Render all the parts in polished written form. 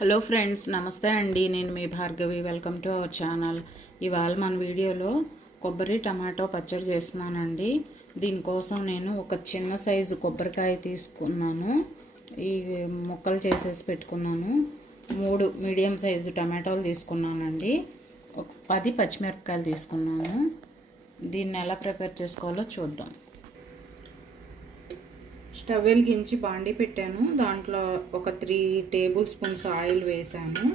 Hello friends, నమస్తే అండి. నేను మీ Bhargavi. Welcome to our channel. ఇవాళ మన వీడియోలో కొబ్బరి టమాటో పచ్చడి చేస్తున్నానండి. దీనికోసం నేను ఒక చిన్న సైజు కొబ్బరికాయ తీసుకున్నాను. ఈ ముక్కలు చేసేసి పెట్టుకున్నాను. 3 మీడియం సైజు టమాటోలు తీసుకున్నానండి. ఒక 10 పచ్చిమిరపకాయలు తీసుకున్నాను. దీన్ని ఎలా ప్రిపేర్ చేసుకోవాలో చూద్దాం. స్టవ్ వెలిగించి బాండీ పెట్టాను. దాంట్లో ఒక 3 టేబుల్ స్పూన్స్ ఆయిల్ వేసాను.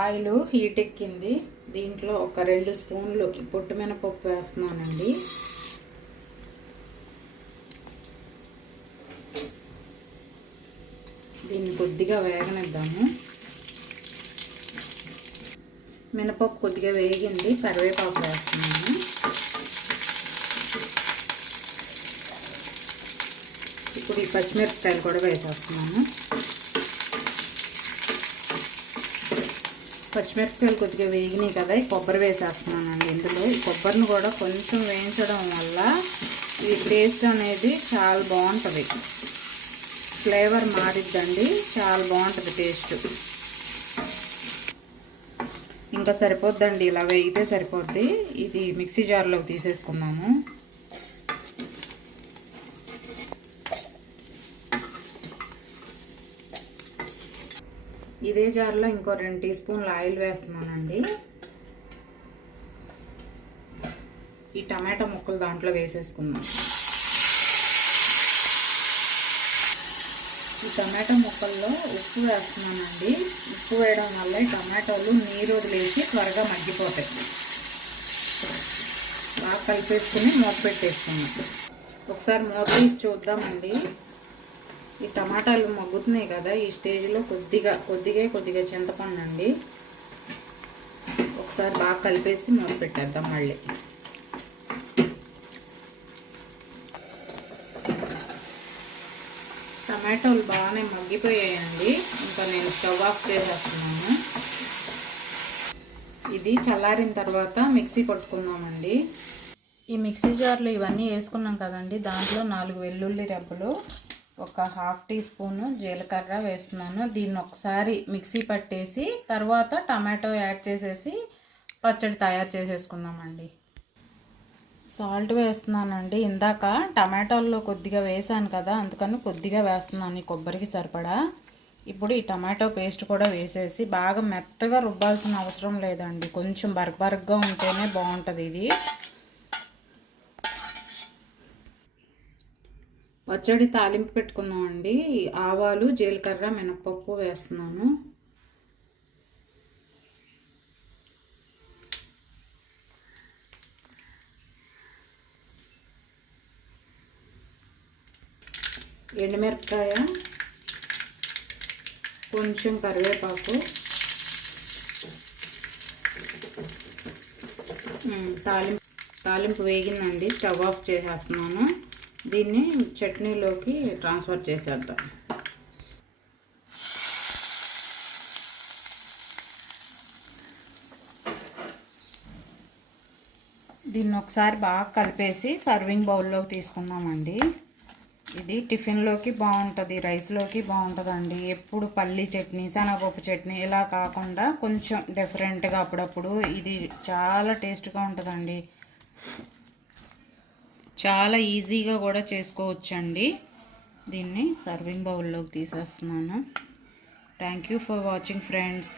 ఆయిల్ హీట్ ఎక్కింది. దీంట్లో ఒక 2 స్పూన్లు పొట్టు మినపప్పు వేస్తున్నానండి. దీన్ని కొద్దిగా వేగనిద్దాము. మినపప్పు కొద్దిగా వేగింది. కరివేపాకు వేస్తున్నాను. ఇప్పుడు ఈ పచ్చిమిరపకాయలు కూడా వేసేస్తున్నాను. పచ్చిమిరపకాయలు కొద్దిగా వేగినాయి కదా, ఈ కొబ్బరి వేసేస్తున్నానండి. ఇందులో ఈ కొబ్బరిని కూడా కొంచెం వేయించడం వల్ల ఈ టేస్ట్ అనేది చాలా బాగుంటుంది. ఫ్లేవర్ మారిద్దండి, చాలా బాగుంటుంది టేస్ట్. ఇంకా సరిపోద్దండి, ఇలా వేగితే సరిపోద్ది. ఇది మిక్సీ జార్లోకి తీసేసుకున్నాము. ఇదే జార్లో ఇంకో 2 టీ స్పూన్ల ఆయిల్ వేస్తున్నానండి. ఈ టమాటా ముక్కలు దాంట్లో వేసేసుకుందాం. ఈ టమాటా ముక్కల్లో ఉప్పు వేస్తున్నానండి. ఉప్పు వేయడం వల్ల ఈ టమాటాలు నీరు వదిలేసి త్వరగా మగ్గిపోతాయి. బాగా కలిపేసుకుని మూత పెట్టేసుకున్నాం. ఒకసారి మూత తీసి చూద్దామండి. ఈ టమాటాలు మగ్గుతున్నాయి కదా, ఈ స్టేజ్లో కొద్దిగా చింతపండు అండి. ఒకసారి బాగా కలిపేసి మూత పెట్టేద్దాం. మళ్ళీ టమాటాలు బాగానే మగ్గిపోయాయండి. ఇంకా నేను స్టవ్ ఆఫ్ చేసేస్తున్నాను. ఇది చల్లారిన తర్వాత మిక్సీ పట్టుకుందామండి. ఈ మిక్సీ జార్లో ఇవన్నీ వేసుకున్నాం కదండి. దాంట్లో 4 వెల్లుల్లి రెబ్బలు, ఒక ½ టీ స్పూను జీలకర్ర వేస్తున్నాను. దీన్ని ఒకసారి మిక్సీ పట్టేసి తర్వాత టమాటో యాడ్ చేసేసి పచ్చడి తయారు చేసేసుకుందామండి. సాల్ట్ వేస్తున్నానండి. ఇందాక టమాటోల్లో కొద్దిగా వేసాను కదా, అందుకని కొద్దిగా వేస్తున్నాను ఈ కొబ్బరికి సరిపడా. ఇప్పుడు ఈ టమాటో పేస్ట్ కూడా వేసేసి బాగా మెత్తగా రుబ్బాల్సిన అవసరం లేదండి. కొంచెం బరకగా ఉంటేనే బాగుంటుంది ఇది. పచ్చడి తాలింపు పెట్టుకుందామండి. ఆవాలు, జీలకర్ర, మినపప్పు వేస్తున్నాను. ఎండుమిరపకాయ, కొంచెం కరివేపాకు, తాలింపు వేగిందండి. స్టవ్ ఆఫ్ చేసేస్తున్నాను. దీన్ని చట్నీలోకి ట్రాన్స్ఫర్ చేసేద్దాం. దీన్ని ఒకసారి బాగా కలిపేసి సర్వింగ్ బౌల్లోకి తీసుకుందామండి. ఇది టిఫిన్లోకి బాగుంటుంది, రైస్లోకి బాగుంటుందండి. ఎప్పుడు పల్లి చట్నీ, శనగపప్పు చట్నీ ఇలా కాకుండా కొంచెం డిఫరెంట్గా అప్పుడప్పుడు ఇది చాలా టేస్ట్గా ఉంటుందండి. చాలా ఈజీగా కూడా చేసుకోవచ్చండి. దీన్ని సర్వింగ్ బౌల్లోకి తీసేస్తున్నాను. Thank you for watching friends.